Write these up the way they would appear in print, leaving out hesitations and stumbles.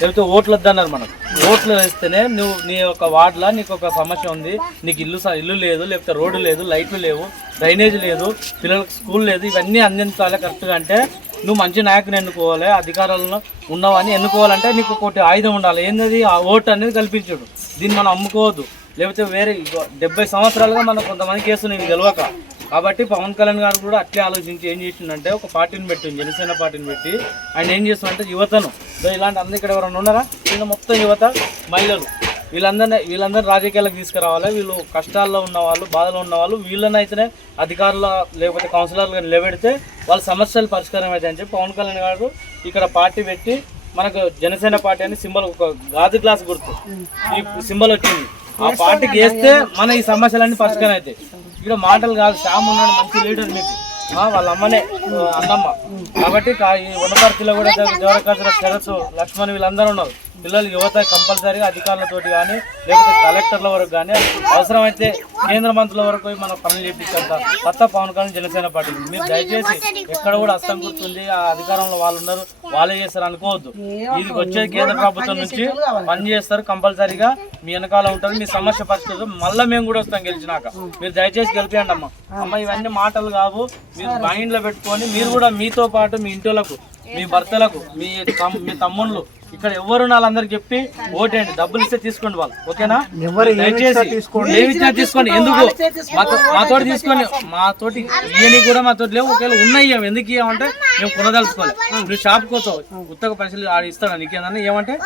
లేకపోతే ఓట్లు వద్దన్నారు. మనకు ఓట్లు వేస్తేనే నువ్వు నీ యొక్క వార్డులో నీకు ఒక సమస్య ఉంది, నీకు ఇల్లు లేదు, లేకపోతే రోడ్డు లేదు, లైట్లు లేవు, డ్రైనేజ్ లేదు, పిల్లలకు స్కూల్ లేదు, ఇవన్నీ అందించాలి కరెక్ట్గా అంటే నువ్వు మంచి నాయకుని ఎన్నుకోవాలి, అధికారాలను ఉన్నావని ఎన్నుకోవాలంటే నీకు ఒకటి ఆయుధం ఉండాలి. ఏంటది? ఆ ఓటు అనేది కల్పించడు. దీన్ని మనం అమ్ముకోవద్దు. లేకపోతే వేరే 70 సంవత్సరాలుగా మనం కొంతమంది కేసులు నీకు గెలవక. కాబట్టి పవన్ కళ్యాణ్ గారు కూడా అట్లే ఆలోచించి ఏం చేసిందంటే ఒక పార్టీని పెట్టి, జనసేన పార్టీని పెట్టి ఆయన ఏం చేస్తుందంటే యువతను ఇలాంటి అందరూ ఇక్కడ ఎవరైనా ఉన్నారా? వీళ్ళు మొత్తం యువత, మహిళలు, వీళ్ళందరూ రాజకీయాలకు తీసుకురావాలి. వీళ్ళు కష్టాల్లో ఉన్నవాళ్ళు, బాధలో ఉన్నవాళ్ళు, వీళ్ళని అయితేనే అధికారులు లేకపోతే కౌన్సిలర్లు నిలబెడితే వాళ్ళ సమస్యలు పరిష్కారం అవుతాయి అని చెప్పి పవన్ కళ్యాణ్ గారు ఇక్కడ పార్టీ పెట్టి మనకు జనసేన పార్టీ అని సింబల్, ఒక గాజు గ్లాస్ గుర్తు ఈ సింబల్ వచ్చింది. ఆ పార్టీకి వేస్తే మన ఈ సమస్యలన్నీ పరిష్కారం అవుతాయి. ఇక్కడ మాటలు కాదు, శ్యామ్ ఉన్నాడు మంచి లీడర్, మీకు వాళ్ళ అమ్మనే అన్నమ్మ. కాబట్టి ఈ వనపర్తిలో కూడా దేవరకాశ శరత్, లక్ష్మణ్ వీళ్ళందరూ ఉన్నారు. పిల్లలు యువత కంపల్సరీగా అధికారులతోటి కానీ లేకపోతే కలెక్టర్ల వరకు కానీ అవసరమైతే కేంద్ర మంత్రుల వరకు మనం పనులు చేయించాలి. కొత్త పవన్ కళ్యాణ్ జనసేన పార్టీ. మీరు దయచేసి ఎక్కడ కూడా అస్తం గుర్తుంది, ఆ అధికారంలో వాళ్ళు ఉన్నారు, వాళ్ళే చేస్తారు అనుకోవద్దు. ఇది వచ్చే కేంద్ర ప్రభుత్వం నుంచి పని చేస్తారు, కంపల్సరీగా మీ వెనకాల ఉంటారు, మీ సమస్య పరిస్థితులు మళ్ళీ మేము కూడా వస్తాం గెలిచినాక. మీరు దయచేసి గెలిపియండి అమ్మ. అమ్మ ఇవన్నీ మాటలు కావు, మీరు మైండ్లో పెట్టుకొని మీరు కూడా మీతో పాటు మీ ఇంటిలకు, మీ భర్తలకు, మీ తమ్ముళ్ళు ఇక్కడ ఎవరు వాళ్ళందరికి చెప్పి ఓటేయండి. డబ్బులు ఇస్తే తీసుకోండి వాళ్ళు, ఓకేనా? దయచేసి ఏమిచ్చినా తీసుకోండి. ఎందుకు మాతోటి తీసుకొని, మాతోటి ఇవన్నీ కూడా మాతోటి లేవు. ఒకవేళ ఉన్నాయి ఎందుకు ఇవ్వమంటే మేము కొనదలుచుకోవాలి. నువ్వు షాప్కి పోతావు, ఉత్తగ పైసలు ఆడు ఇస్తాడు నీకేందని ఏమంటే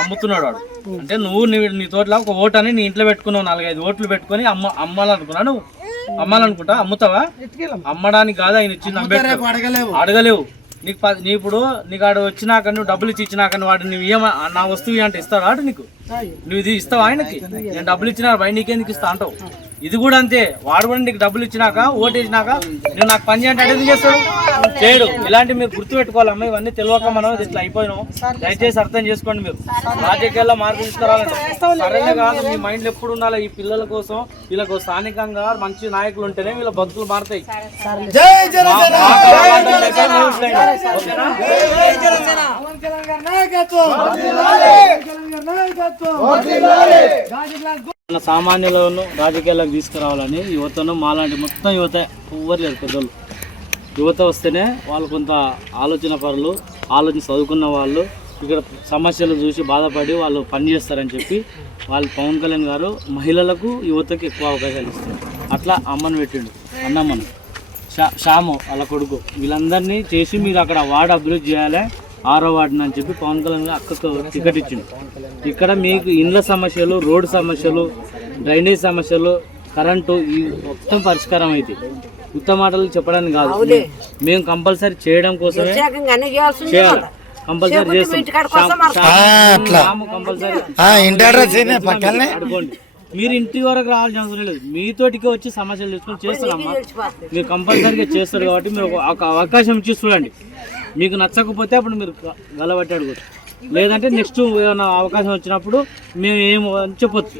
అమ్ముతున్నాడు వాడు. అంటే నువ్వు నీ తోటలో ఒక ఓటు అని నీ ఇంట్లో పెట్టుకున్నావు, 4-5 ఓట్లు పెట్టుకొని అమ్మాలనుకున్నా. నువ్వు అమ్మాలనుకుంటా అమ్ముతావా? అమ్మడానికి కాదు ఆయన ఇచ్చింది, అంబేద్కర్ అడగలేవు. నీ ఇప్పుడు నీకు ఆడు వచ్చినాక నువ్వు డబ్బులు ఇచ్చినాక వాడు నువ్వు నా వస్తువు అంటే ఇస్తాడు ఆడు నీకు? నువ్వు ఇది ఇస్తావు ఆయనకి? నేను డబ్బులు ఇచ్చినా బయట నీకెందుకు ఇస్తా అంటావు? ఇది కూడా అంతే. వాడు కూడా నీకు డబ్బులు ఇచ్చినాక, ఓటు వేసినాక నువ్వు నాకు పని చేయంటే అడిగి చేస్తాడు, చేయడు. ఇలాంటి మీరు గుర్తుపెట్టుకోవాలమ్మా. ఇవన్నీ తెలియక మనం ఇట్లా అయిపోయినాం. దయచేసి అర్థం చేసుకోండి. మీరు రాజకీయాల్లో మార్పు తీసుకురావాలంటే సరైన కాదు. మీ మైండ్లో ఎప్పుడు ఉండాలి? ఈ పిల్లల కోసం, వీళ్ళకు స్థానికంగా మంచి నాయకులు ఉంటేనే వీళ్ళ బతుకులు మారుతాయి. సామాన్యులను రాజకీయాలకు తీసుకురావాలని యువతను, మాలాంటి మొత్తం యువత ఎవ్వరు లేదు, పెద్దలు యువత వస్తేనే వాళ్ళు కొంత ఆలోచన పరులు, చదువుకున్న వాళ్ళు ఇక్కడ సమస్యలు చూసి బాధపడి వాళ్ళు పనిచేస్తారని చెప్పి వాళ్ళు పవన్ కళ్యాణ్ గారు మహిళలకు, యువతకు ఎక్కువ అవకాశాలు ఇస్తారు. అట్లా అమ్మను పెట్టిండు, అన్నమ్మను, శ్యాము వాళ్ళ కొడుకు, వీళ్ళందరినీ చేసి మీరు అక్కడ వార్డు అభివృద్ధి చేయాలి, 6వ వార్డుని అని చెప్పి పవన్ కళ్యాణ్ గారు అక్కకు టికెట్ ఇచ్చిండు. ఇక్కడ మీకు ఇండ్ల సమస్యలు, రోడ్డు సమస్యలు, డ్రైనేజ్ సమస్యలు, కరెంటు ఈ మొత్తం పరిష్కారం అయితే ఉత్తమ మాటలు చెప్పడానికి కాదు, మేము కంపల్సరీ చేయడం కోసమే చేయాలి. కంపల్సరీ చేస్తాం. అడుకోండి. మీరు ఇంటి వరకు రావాల్సిన అవసరం లేదు, మీతోటికి వచ్చి సమస్యలు తీసుకొని చేస్తారమ్మా. మీరు కంపల్సరీగా చేస్తారు కాబట్టి మీరు ఒక అవకాశం ఇచ్చి చూడండి. మీకు నచ్చకపోతే అప్పుడు మీరు గలబట్టి అడగచ్చు, లేదంటే నెక్స్ట్ ఏమైనా అవకాశం వచ్చినప్పుడు మేము ఏం చెప్పొచ్చు.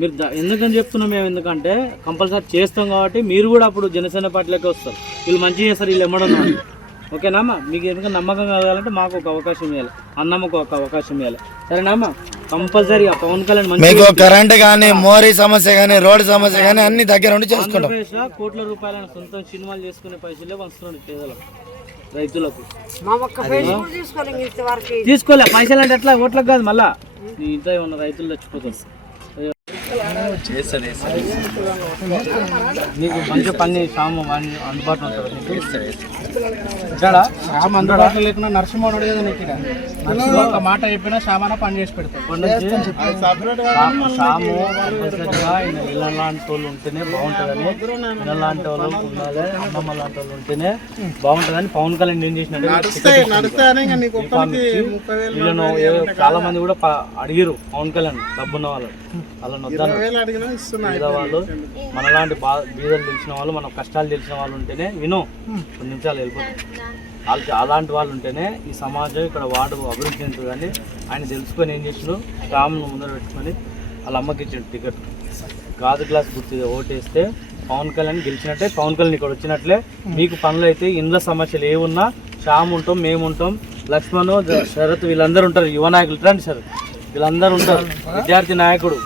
మీరు ఎందుకని చెప్తున్నాం మేము, ఎందుకంటే కంపల్సరీ చేస్తాం కాబట్టి మీరు కూడా అప్పుడు జనసేన పార్టీలోకి వస్తారు. వీళ్ళు మంచిగా చేస్తారు, వీళ్ళు ఎమ్మడన్నా. ఓకేనామ్మా? మీకు ఎందుకంటే నమ్మకం కావాలంటే మాకు ఒక అవకాశం ఇవ్వాలి, అన్నమ్మకు ఒక అవకాశం ఇవ్వాలి, సరేనామ్మా? కంపల్సరీ పవన్ కళ్యాణ్ మీకు కరెంట్ కానీ, మోరీ సమస్య కానీ, రోడ్డు సమస్య కానీ అన్ని దగ్గర ఉండి చేసుకుంటాం. కోట్ల రూపాయలను సొంతం సినిమాలు చేసుకునే పైసలే పంచుతున్నాడు పేదలకు, రైతులకు. తీసుకోలే పైసలు అంటే ఎట్లా? ఓట్లకు కాదు, మళ్ళా నీ ఇంట్లో ఏమన్నా రైతులు చచ్చిపోతారు. నీకు మంచి పని శ్యాము అందుబాటులో ఉంటాడు. ఇక్కడ శ్యామ్ అందుబాటులో లేకుండా నరసింహ ఒక మాట చెప్పినా శ్యామన పని చేసి పెడతాడు. శ్యాము ఇలాంటి వాళ్ళు ఉంటేనే బాగుంటుందని, ఇలాంటి వాళ్ళు ఉండాలి, అమ్మమ్మ లాంటి వాళ్ళు ఉంటేనే బాగుంటుందని పవన్ కళ్యాణ్ ఏం చేసినట్టు వీళ్ళను చాలా మంది కూడా అడిగారు పవన్ కళ్యాణ్ డబ్బున్న వాళ్ళు. వాళ్ళని వాళ్ళు మనలాంటి బీదలు తెలిసిన వాళ్ళు, మన కష్టాలు తెలిసిన వాళ్ళు ఉంటేనే కొన్ని నిమిషాలు వెళ్ళిపోతాం. అలాంటి వాళ్ళు ఉంటేనే ఈ సమాజం ఇక్కడ వార్డు అభివృద్ధి చెందుతుంది. కానీ ఆయన తెలుసుకొని ఏం చేసినాడు, రామ్ను ముందర పెట్టుకొని వాళ్ళ అమ్మకి ఇచ్చాడు టికెట్. గాజు గ్లాస్ గుర్తు ఓటేస్తే పవన్ కళ్యాణ్ గెలిచినట్టే, పవన్ కళ్యాణ్ ఇక్కడ వచ్చినట్లే. మీకు పనులు అయితే ఇండ్ల సమస్యలు ఏమున్నా శ్యామ్ ఉంటాం, మేము ఉంటాం, లక్ష్మణ్, శరత్ వీళ్ళందరూ ఉంటారు. యువ నాయకులు రండి సార్, వీళ్ళందరూ ఉంటారు. విద్యార్థి నాయకుడు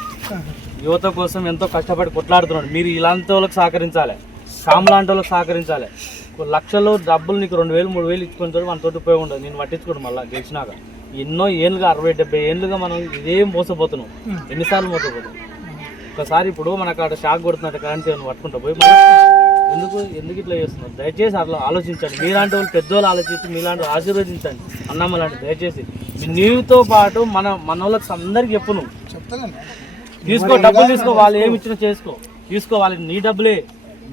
యువత కోసం ఎంతో కష్టపడి కొట్లాడుతున్నాడు. మీరు ఇలాంటి వాళ్ళకి సహకరించాలి, శ్యామ్ లాంటి వాళ్ళకి సహకరించాలి. లక్షలు డబ్బులు నీకు 2000 3000 ఇచ్చుకుంటాడు, మనతో ఉపయోగం ఉండదు. నేను పట్టించుకోడు మళ్ళీ గెలిచినాక. ఎన్నో ఏళ్ళుగా 60-70 ఏళ్ళుగా మనం ఇదే మోసపోతున్నాం. ఎన్నిసార్లు మోసపోతున్నాం. ఒకసారి ఇప్పుడు మనకు అక్కడ షాక్ కొడుతున్నట్టు కరెంట్ పట్టుకుంటా పోయి ఎందుకు ఇట్లా చేస్తున్నారు? దయచేసి అట్లా ఆలోచించండి. మీలాంటి వాళ్ళు పెద్దోళ్ళు ఆలోచించి మీలాంటి ఆశీర్వదించండి అన్నమ్మ లాంటి. దయచేసి నీతో పాటు మన వాళ్ళకి అందరికి చెప్పు, నువ్వు తీసుకో, డబ్బులు తీసుకో, వాళ్ళు ఏమి ఇచ్చినా తీసుకో, వాళ్ళకి నీ డబ్బులే.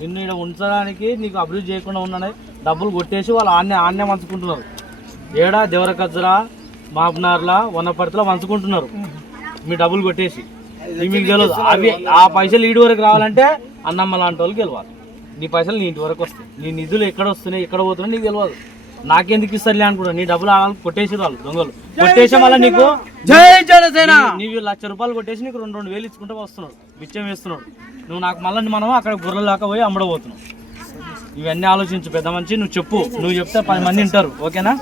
నిన్ను ఇక్కడ ఉంచడానికి, నీకు అభివృద్ధి చేయకుండా ఉన్నానే డబ్బులు కొట్టేసి వాళ్ళు ఆన్నే వంచుకుంటున్నారు. ఏడా దేవరకజ్జరా, మాబ్నార్లా, వనపర్తిలో వంచుకుంటున్నారు మీ డబ్బులు కొట్టేసి. మీకు తెలియదు. అవి ఆ పైసలు ఈడి వరకు రావాలంటే అన్నమ్మ లాంటి వాళ్ళు గెలవాలి. నీ పైసలు నీ ఇంటి వరకు వస్తాయి. నీ నిధులు ఎక్కడ వస్తున్నాయి, ఎక్కడ పోతున్నాయి నీకు తెలియదు. నాకెందుకు ఇస్తారులే అనుకుంటా. నీ డబ్బులు కొట్టేసి వాళ్ళు దొంగలు కొట్టేసి మళ్ళీ నీకు జై జనసేన నీవు 1,00,000 రూపాయలు కొట్టేసి నీకు 2,000 ఇచ్చుకుంటూ వస్తున్నాడు, బిచ్చం వేస్తున్నాడు. నువ్వు నాకు మళ్ళీ మనం అక్కడ గొర్రెల దాకా పోయి అమ్మడబోతున్నావు. ఇవన్నీ ఆలోచించు పెద్ద మంచి. నువ్వు చెప్పు, నువ్వు చెప్తే 10 మంది వింటారు. ఓకేనా?